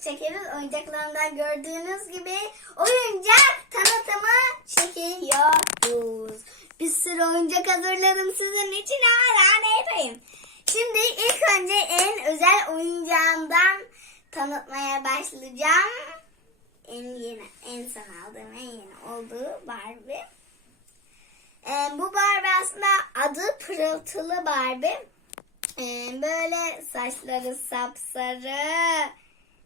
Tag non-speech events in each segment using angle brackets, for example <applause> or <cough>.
çekeriz. Oyuncaklarından gördüğünüz gibi oyuncak tanıtımı çekiyoruz. Bir sürü oyuncak hazırladım sizin için. Hala ne yapayım? Şimdi ilk önce en özel oyuncağımdan tanıtmaya başlayacağım. En yeni, en son aldığım, en yeni olduğu Barbie. Ee, bu Barbie aslında adı Pırıltılı Barbie. Ee, böyle saçları sapsarı.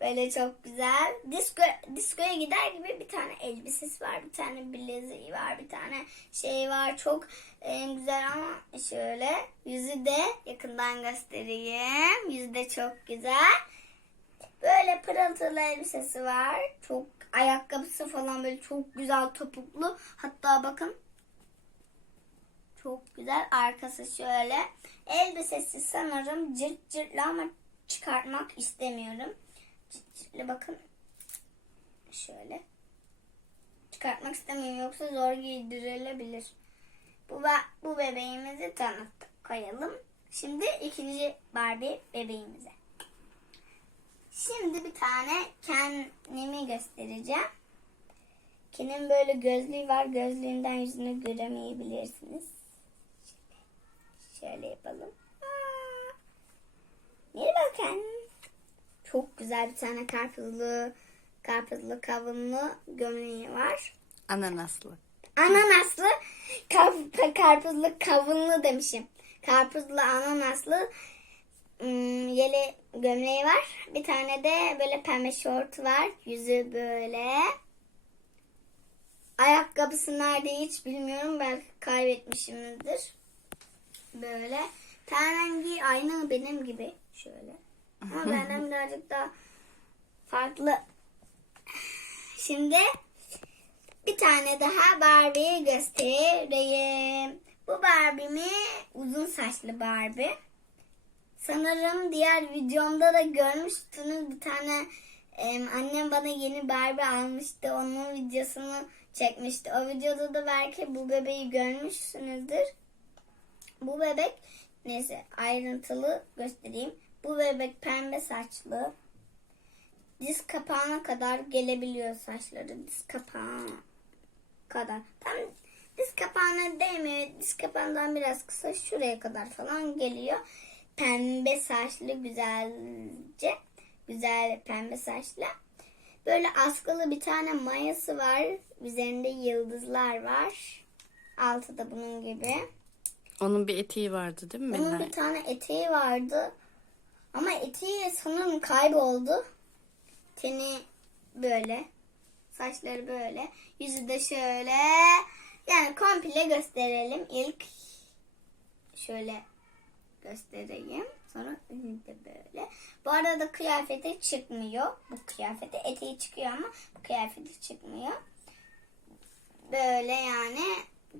Böyle çok güzel. Disco, diskoya gider gibi bir tane elbisesi var. Bir tane bileziği var. Bir tane şey var. Çok e, güzel ama şöyle. Yüzü de yakından göstereyim. Yüzü de çok güzel. Böyle pırıltılı elbisesi var. Çok ayakkabısı falan böyle çok güzel topuklu. Hatta bakın çok güzel. Arkası şöyle. Elbisesi sanırım cırt cırtlı ama çıkartmak istemiyorum. Cırtlı bakın. Şöyle. Çıkartmak istemiyorum yoksa zor giydirilebilir. Bu, bu bebeğimizi tanıttık. Koyalım. Şimdi ikinci Barbie bebeğimize. Şimdi bir tane kendimi göstereceğim. Ken'in böyle gözlüğü var. Gözlüğünden yüzünü göremeyebilirsiniz. Şöyle, şöyle yapalım. Merhaba Ken. Çok güzel bir tane karpuzlu, karpuzlu kavunlu gömleği var. Ananaslı. Ananaslı, kar- karpuzlu kavunlu demişim. Karpuzlu ananaslı ım, yele gömleği var. Bir tane de böyle pembe şort var. Yüzü böyle. Ayakkabısı nerede hiç bilmiyorum. Belki kaybetmişimdir. Böyle. Ten rengi aynı benim gibi. Şöyle. Ama benden birazcık daha farklı. Şimdi bir tane daha Barbie'yi göstereyim. Bu Barbie'mi uzun saçlı Barbie. Sanırım diğer videomda da görmüştünüz bir tane em, annem bana yeni Barbie almıştı. Onun videosunu çekmişti. O videoda da belki bu bebeği görmüşsünüzdür. Bu bebek neyse ayrıntılı göstereyim. Bu bebek pembe saçlı. Diz kapağına kadar gelebiliyor saçları. Diz kapağına kadar. Tam diz kapağına değmiyor. Diz kapağından biraz kısa şuraya kadar falan geliyor. Pembe saçlı güzelce. Güzel pembe saçlı. Böyle askılı bir tane mayası var. Üzerinde yıldızlar var. Altı da bunun gibi. Onun bir eteği vardı değil mi? Onun bir tane eteği vardı. Ama eteği sanırım kayboldu. Teni böyle. Saçları böyle. Yüzü de şöyle. Yani komple gösterelim. İlk şöyle göstereyim. Sonra önü de böyle. Bu arada kıyafeti çıkmıyor. Bu kıyafeti eteği çıkıyor ama bu kıyafeti çıkmıyor. Böyle yani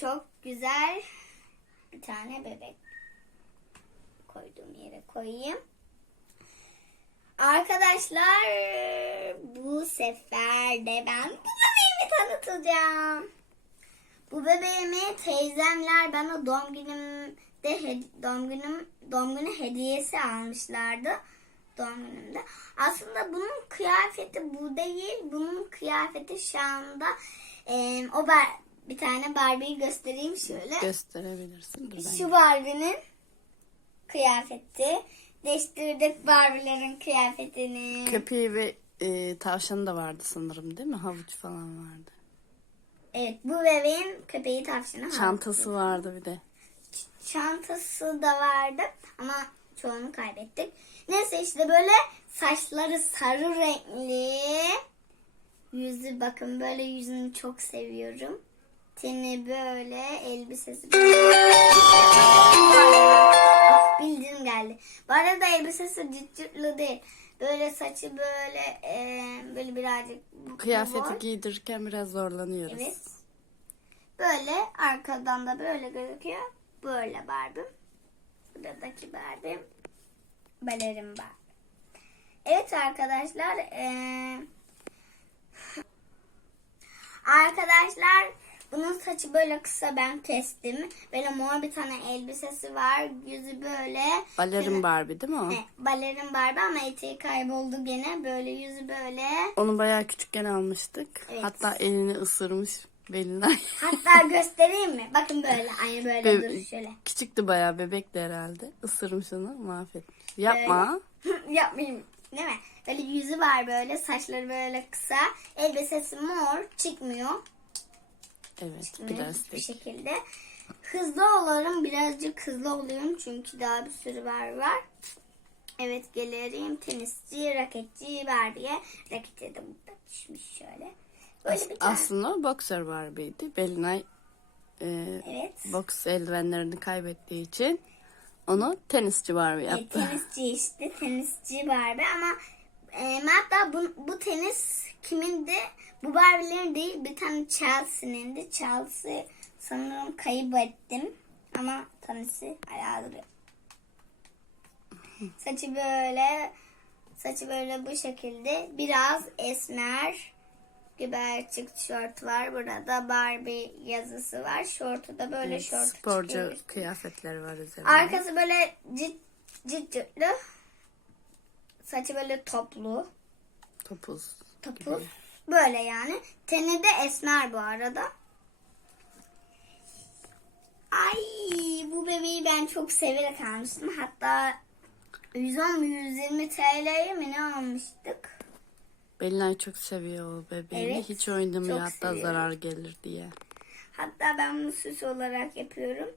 çok güzel bir tane bebek koyduğum yere koyayım. Arkadaşlar bu sefer de ben bu bebeğimi tanıtacağım. Bu bebeğimi teyzemler bana doğum günümde doğum günüm doğum günü hediyesi almışlardı doğum günümde. Aslında bunun kıyafeti bu değil. Bunun kıyafeti şu anda em, o bar bir tane Barbie'yi göstereyim şöyle. Gösterebilirsin. Şu Barbie'nin kıyafeti. Değiştirdik Barbie'lerin kıyafetini. Köpeği ve e, tavşanı da vardı sanırım değil mi? Havuç falan vardı. evet bu bebeğin köpeği tavşanı. Çantası vardı bir de. Çantası da vardı ama çoğunu kaybettik. Neyse işte böyle saçları sarı renkli. Yüzü bakın böyle yüzünü çok seviyorum. Teni böyle elbisesi böyle. Ah, bildirim geldi. Bu arada elbisesi cırt cırtlı değil. Böyle saçı böyle e, böyle birazcık Kıyafeti boy. giydirirken biraz zorlanıyoruz. Evet. Böyle arkadan da böyle gözüküyor. Böyle Barbie. Buradaki Barbie. Balerin Barbie. Evet arkadaşlar. eee, arkadaşlar Bunun saçı böyle kısa ben kestim. Böyle mor bir tane elbisesi var. Yüzü böyle. Balerin Barbie değil mi o? He, balerin Barbie ama eteği kayboldu gene. Böyle yüzü böyle. Onu bayağı küçükken almıştık. Evet. Hatta elini ısırmış Belinay. <laughs> Hatta göstereyim mi? Bakın böyle. Aynı böyle Be- dur şöyle. Küçüktü bayağı bebekti herhalde. Isırmış onu mahvetmiş. Yapma. <laughs> Yapmayayım. Değil mi? Böyle yüzü var böyle. Saçları böyle kısa. Elbisesi mor. Çıkmıyor. Evet Biraz bir şekilde. Hızlı olurum. Birazcık hızlı oluyorum. Çünkü daha bir sürü var var. Evet gelirim. Tenisçi, raketçi var diye. Raketi de burada düşmüş şöyle. Böyle bir tane. Aslında Barbie'ydi. Belinay e, Evet. boks eldivenlerini kaybettiği için onu tenisçi Barbie E, yaptı. tenisçi işte. Tenisçi Barbie ama e, hatta bu, bu tenis kimindi? Bu Barbie'lerin değil bir tane Chelsea'nindi. Chelsea sanırım kaybettim. Ama tanesi hala duruyor. Saçı böyle saçı böyle bu şekilde biraz esmer gibi açık tişört var. Burada Barbie yazısı var. Şortu da böyle şort Sporcu çıkıyor. kıyafetleri var üzerinde. Arkası böyle cid cid cırtlı. Saçı böyle toplu. Topuz. Topuz. Böyle yani. Teni de esmer bu arada. Ay bu bebeği ben çok severek almıştım. Hatta 110-120 TL'ye mi ne almıştık? Belinay çok seviyor o bebeğini. Evet, Hiç oynamıyor hatta seviyorum. zarar gelir diye. Hatta ben bunu süs olarak yapıyorum.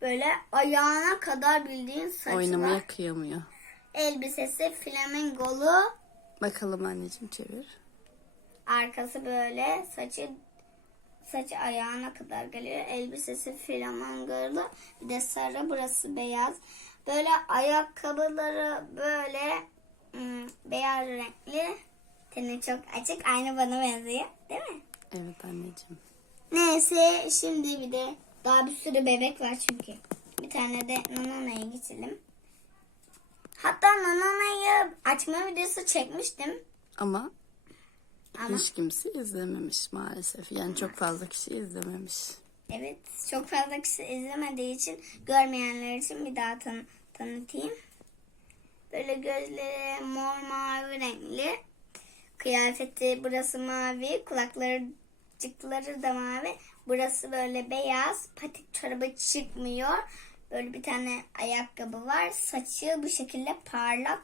Böyle ayağına kadar bildiğin saçı Oynamaya var. kıyamıyor. Elbisesi flamingolu. Bakalım anneciğim çevir. Arkası böyle saçı saçı ayağına kadar geliyor. Elbisesi flamangolu. Bir de sarı burası beyaz. Böyle ayakkabıları böyle hmm, beyaz renkli. Teni çok açık. Aynı bana benziyor. Değil mi? Evet anneciğim. Neyse şimdi bir de daha bir sürü bebek var çünkü. Bir tane de Nanana'ya geçelim. Hatta Nanana'yı açma videosu çekmiştim. Ama Ama hiç kimse izlememiş maalesef. Yani çok fazla kişi izlememiş. Evet, çok fazla kişi izlemediği için görmeyenler için bir daha tan- tanıtayım. Böyle gözleri mor mavi renkli. Kıyafeti burası mavi, kulaklarcıkları da mavi. Burası böyle beyaz, patik çorabı çıkmıyor. Böyle bir tane ayakkabı var. Saçı bu şekilde parlak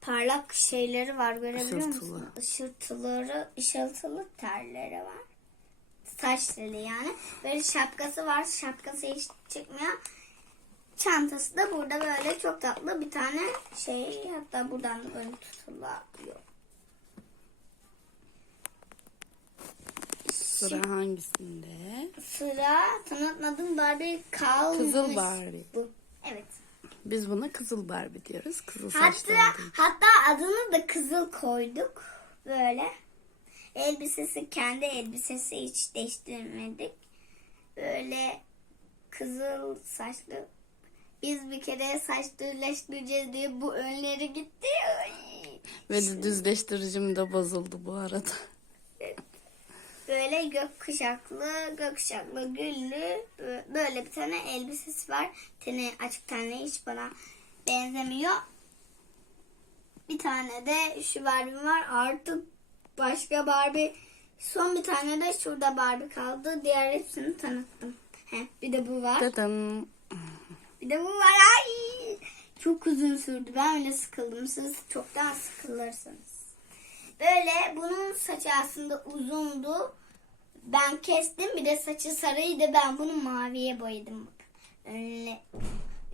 parlak şeyleri var görebiliyor Işıltılı. musun? Işıltıları, ışıltılı terleri var saç teli yani. Böyle şapkası var. Şapkası hiç çıkmıyor. Çantası da burada böyle çok tatlı bir tane şey. Hatta buradan da böyle tutuluyor. Sıra hangisinde? Sıra tanıtmadım Barbie kalmış. Kızıl Barbie. Bu. Evet. Biz buna kızıl Barbie diyoruz. Kızıl Hatta saçlı için. hatta adını da kızıl koyduk. Böyle. Elbisesi kendi elbisesi hiç değiştirmedik. Böyle kızıl saçlı. Biz bir kere saç düzleştireceğiz diye bu önleri gitti. Ay. Ve düzleştiricim de bozuldu bu arada. Böyle gökkuşaklı, gökkuşaklı güllü bö- böyle bir tane elbisesi var. Teni açık tenli hiç bana benzemiyor. Bir tane de şu Barbie var. Artık başka Barbie son bir tane de şurada Barbie kaldı. Diğer hepsini tanıttım. He, bir de bu var. Dadan. Bir de bu var. Ay! Çok uzun sürdü. Ben öyle sıkıldım. Siz çoktan sıkılırsınız. Böyle bunun saçı aslında uzundu. Ben kestim. Bir de saçı sarıydı. Ben bunu maviye boyadım. Bak. Önüne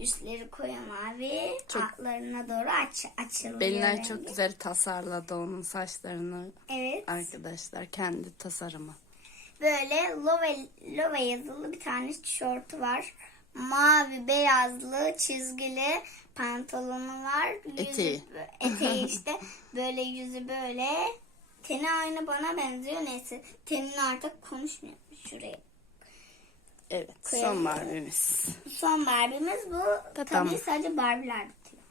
üstleri koyu mavi. Çok- Altlarına doğru aç, açılıyor. Belinay rengi. çok güzel tasarladı onun saçlarını. Evet. Arkadaşlar kendi tasarımı. Böyle Love, Love yazılı bir tane tişörtü var. Mavi, beyazlı, çizgili pantolonu var. Yüzü, Eteği. Eteği işte. <laughs> Böyle yüzü böyle. Teni aynı bana benziyor. Neyse. Tenin artık konuşmuyor. Şuraya. Evet Koyalım. son Barbie'miz. Son Barbie'miz bu. Tamam. Tabii sadece Barbie'ler bitiyor.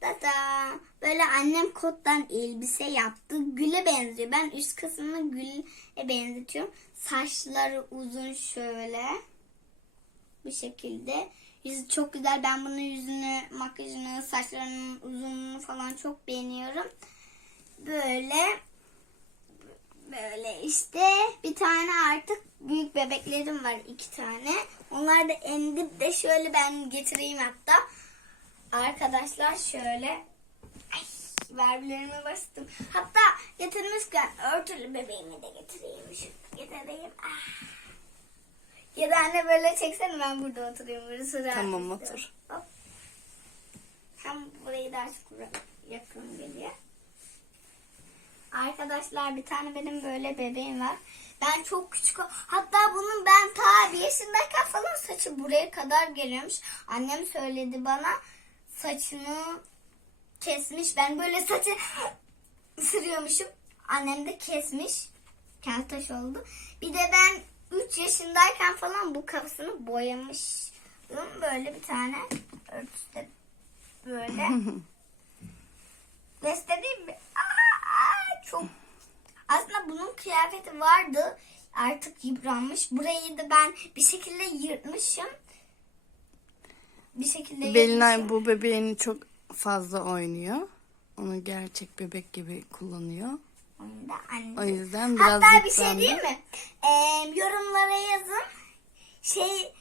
Tata. Böyle annem kottan elbise yaptı. Güle benziyor. Ben üst kısmını güle benzetiyorum. Saçları uzun şöyle. Bu şekilde. Yüzü çok güzel. Ben bunun yüzünü, makyajını, saçlarının uzunluğunu falan çok beğeniyorum. Böyle böyle işte bir tane artık büyük bebeklerim var iki tane. Onlar da endip de şöyle ben getireyim hatta. Arkadaşlar şöyle ay, verbilerime bastım. Hatta getirmişken örtülü bebeğimi de getireyim. Şunu getireyim. Ah. Ya da anne böyle çeksene ben burada oturuyorum. Burası rahat Tamam, otur. Hop. Hem burayı da açık bırak- yakın geliyor. Arkadaşlar bir tane benim böyle bebeğim var. Ben çok küçük. Hatta bunun ben ta bir yaşındayken falan saçı buraya kadar geliyormuş. Annem söyledi bana saçını kesmiş. Ben böyle saçı <laughs> sürüyormuşum. Annem de kesmiş. Keltaş oldu. Bir de ben 3 yaşındayken falan bu kafasını boyamıştım. Böyle bir tane örtüsü böyle. <laughs> Göstereyim mi? Aa, aa, çok. Aslında bunun kıyafeti vardı. Artık yıpranmış. Burayı da ben bir şekilde yırtmışım. Bir şekilde Belinay bu bebeğini çok fazla oynuyor. Onu gerçek bebek gibi kullanıyor. Onu da anne. O yüzden biraz Hatta bir şey yıprandı. değil mi? Ee, yorumlara yazın. Şey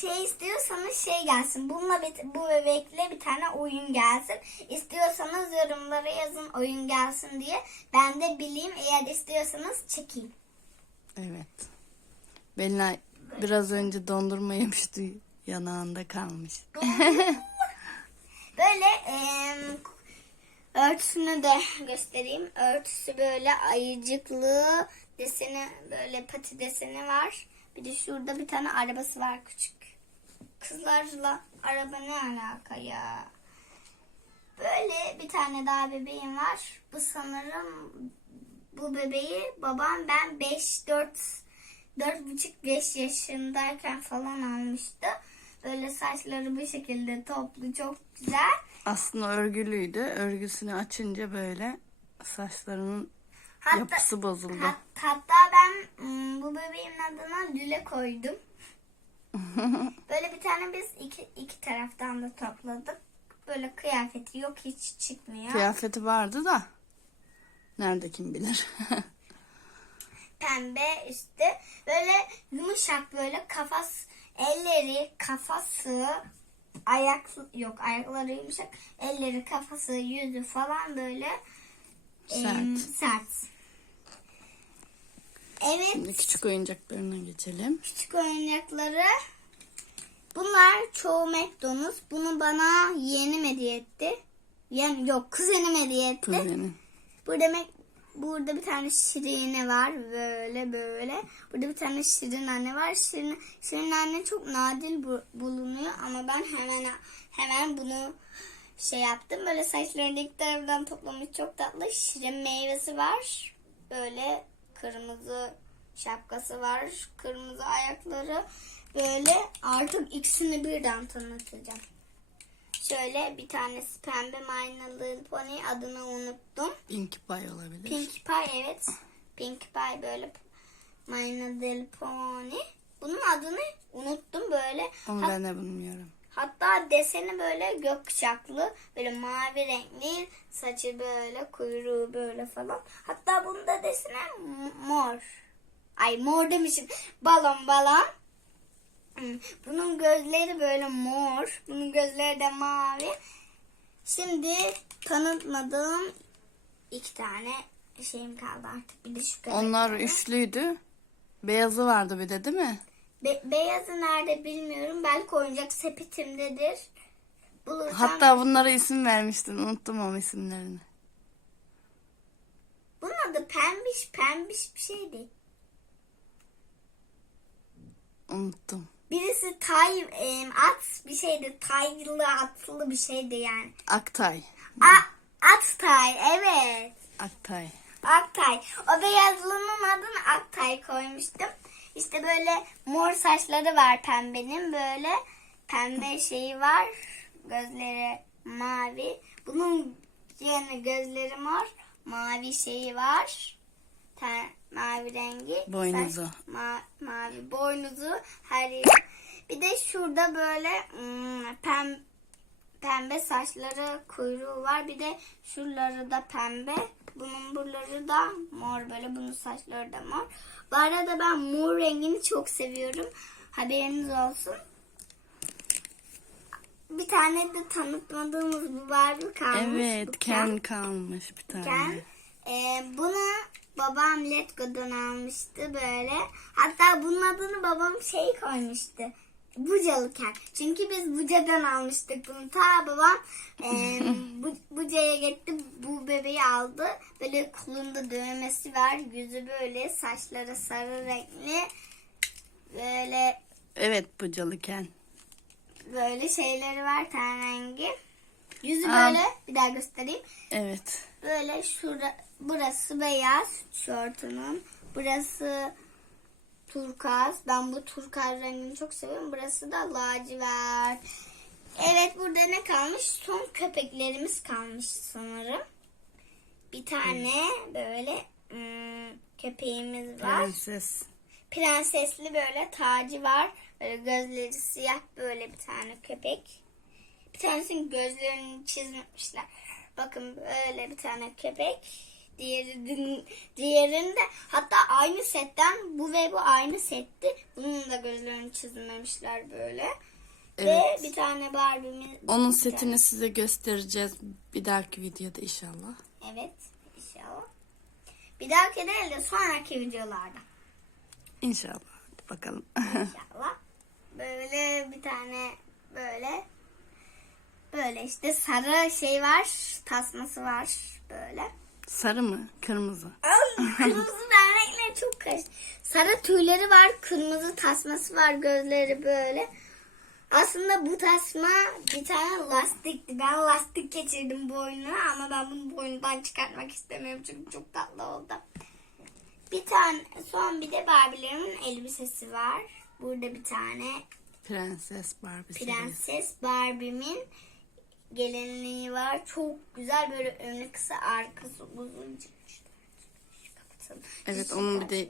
şey istiyorsanız şey gelsin. Bununla bir- bu bebekle bir tane oyun gelsin. İstiyorsanız yorumlara yazın oyun gelsin diye. Ben de bileyim. Eğer istiyorsanız çekeyim. Evet. Belinay biraz önce dondurma yemişti. Yanağında kalmış. <laughs> Böyle e, örtüsünü de göstereyim. Örtüsü böyle ayıcıklı deseni böyle pati deseni var. Bir de şurada bir tane arabası var küçük. Kızlarla araba ne alaka ya? Böyle bir tane daha bebeğim var. Bu sanırım bu bebeği babam ben 5 4 4 buçuk 5 yaşındayken falan almıştı. Böyle saçları bu şekilde toplu çok güzel. Aslında örgülüydü. Örgüsünü açınca böyle saçlarının Hatta, yapısı bozuldu. hat- hatta ben ım, bu bebeğin adına Lüle koydum. <laughs> Böyle bir tane biz iki, iki taraftan da topladık. Böyle kıyafeti yok hiç çıkmıyor. Kıyafeti vardı da. Nerede kim bilir. <laughs> Pembe üstü. Böyle yumuşak böyle kafas elleri kafası ayak yok ayakları yumuşak elleri kafası yüzü falan böyle Sert. sert. Evet Şimdi küçük oyuncaklarına geçelim. küçük oyuncakları. Bunlar çoğu McDonald's. Bunu bana yeğenim hediye etti. Yani yok kuzenim hediye etti. Kuzenim. Bu demek burada bir tane şirine var böyle böyle. Burada bir tane şirin anne var. Şirin, şirin anne çok nadir bu- bulunuyor ama ben hemen hemen bunu şey yaptım. Böyle saçlarını ilk tarafından toplamış çok tatlı. Şirin meyvesi var. Böyle kırmızı şapkası var. Kırmızı ayakları. Böyle artık ikisini birden tanıtacağım. Şöyle bir tanesi pembe Little Pony adını unuttum. Pinkie Pie olabilir. Pink Pie evet. Pink Pie böyle Little Pony. Bunun adını unuttum böyle. Onu Hat- ben de bilmiyorum. Hatta deseni böyle gökkuşaklı, böyle mavi renkli, saçı böyle, kuyruğu böyle falan. Hatta bunun da deseni m- mor. Ay mor demişim. Balon balon. Hmm, Bunun gözleri böyle mor. Bunun gözleri de mavi. Şimdi tanıtmadığım iki tane şeyim kaldı artık. Bir de şu. Onlar üçlüydü. Beyazı vardı bir de değil mi? Be- beyazı nerede bilmiyorum. Belki oyuncak sepetimdedir. Bulursam Hatta bunlara isim vermiştin. Unuttum ama isimlerini. bunun adı pembiş pembiş bir şeydi. Unuttum. Birisi tay em, at bir şeydi. Taylı atlı bir şeydi yani. Aktay. A, at tay evet. Aktay. Aktay. O beyazlının adını Aktay koymuştum. İşte böyle mor saçları var pembenin. Böyle pembe şeyi var. Gözleri mavi. Bunun yerine gözleri mor. Mavi şeyi var. Ten, mavi rengi. Boynuzu. Saç- ma- mavi boynuzu her yeri. Bir de şurada böyle hmm, pem, pembe saçları kuyruğu var. Bir de şuraları da pembe. Bunun buraları da mor böyle. Bunun saçları da mor. Bu arada ben mor rengini çok seviyorum. Haberiniz olsun. Bir tane de tanıtmadığımız bu Barbie kalmış. Evet Bu Ken kalmış bir tane. Ken. Ee, bunu babam Letgo'dan almıştı böyle. Hatta bunun adını babam şey koymuştu. Bucalı Ken. Çünkü biz Buca'dan almıştık bunu. Ta babam e, <laughs> bu, Buca'ya gitti bu bebeği aldı. Böyle kolunda dövmesi var. Yüzü böyle saçları sarı renkli. Böyle Evet Bucalı Ken. böyle şeyleri var ten rengi. Yüzü Aa. böyle bir daha göstereyim. Evet. Böyle şura, burası beyaz şortunun. Burası turkuaz. Ben bu turkuaz rengini çok seviyorum. Burası da lacivert. Evet burada ne kalmış? Son köpeklerimiz kalmış sanırım. Bir tane böyle hmm, köpeğimiz var. Prenses. Prensesli böyle tacı var. Böyle gözleri siyah böyle bir tane köpek. Bir tanesinin gözlerini çizmişler. Bakın böyle bir tane köpek. Diğeri, diğerinde hatta aynı setten bu ve bu aynı setti. Bunun da gözlerini çizmemişler böyle. Evet. Ve bir tane Barbie'miz. Onun bir setini tane- size göstereceğiz bir dahaki videoda inşallah. Evet inşallah. Bir dahaki değil de sonraki videolarda. İnşallah. Hadi bakalım. İnşallah. <laughs> Böyle bir tane böyle böyle işte sarı şey var tasması var böyle. Sarı mı? Kırmızı. <laughs> Kırmızı renkleri çok karıştı. Sarı tüyleri var, kırmızı tasması var, gözleri böyle. Aslında bu tasma bir tane lastikti. Ben lastik geçirdim boynuna ama ben bunu boynundan çıkartmak istemiyorum çünkü çok tatlı oldu. Bir tane son bir de Barbie'lerimin elbisesi var. Burada bir tane Prenses Barbie. Prenses Barbie'min gelinliği var. Çok güzel böyle önü kısa arkası uzun çıkmış. Kapatalım. Evet, onun bir de-.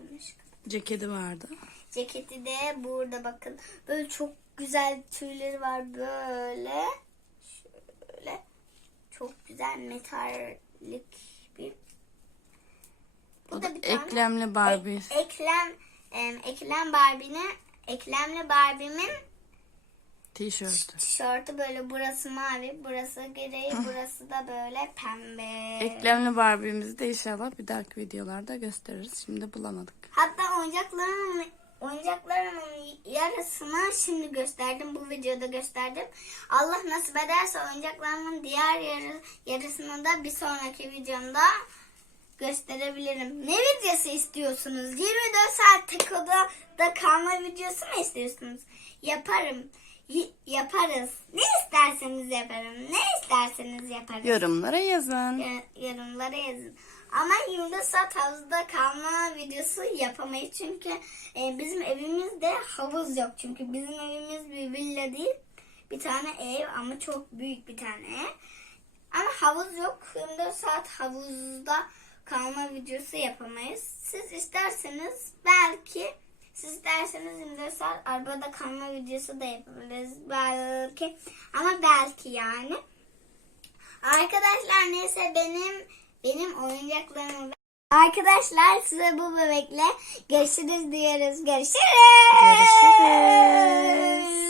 Ceketi vardı. Ceketi de burada bakın. Böyle çok güzel tüyleri var böyle. Şöyle. Çok güzel metallik bir. Bu O da da bir tane eklemli Barbie. e- eklem em, eklem Barbie'ne eklemli Barbie'min Tişörtü. tişörtü böyle burası mavi, burası gri, burası da böyle pembe. Eklemli Barbie'mizi de inşallah bir dahaki videolarda gösteririz. Şimdi bulamadık. Hatta oyuncaklarımın oyuncaklarımın yarısını şimdi gösterdim. Bu videoda gösterdim. Allah nasip ederse oyuncaklarımın diğer yarı, yarısını da bir sonraki videomda gösterebilirim. Ne videosu istiyorsunuz? 24 saat tek odada kalma videosu mu istiyorsunuz? Yaparım. Yaparız. Ne isterseniz yaparım. Ne isterseniz yaparız. Yorumlara yazın. Ya- yorumlara yazın. Ama 24 saat havuzda kalma videosu yapamayız. Çünkü e, bizim evimizde havuz yok. Çünkü bizim evimiz bir villa değil. Bir tane ev ama çok büyük bir tane ev. Ama havuz yok. 24 saat havuzda kalma videosu yapamayız. Siz isterseniz belki siz isterseniz 24 saat arabada kalma videosu da yapabiliriz. Belki ama belki yani. Arkadaşlar neyse benim benim oyuncaklarım Arkadaşlar size bu bebekle görüşürüz diyoruz. Görüşürüz. Görüşürüz.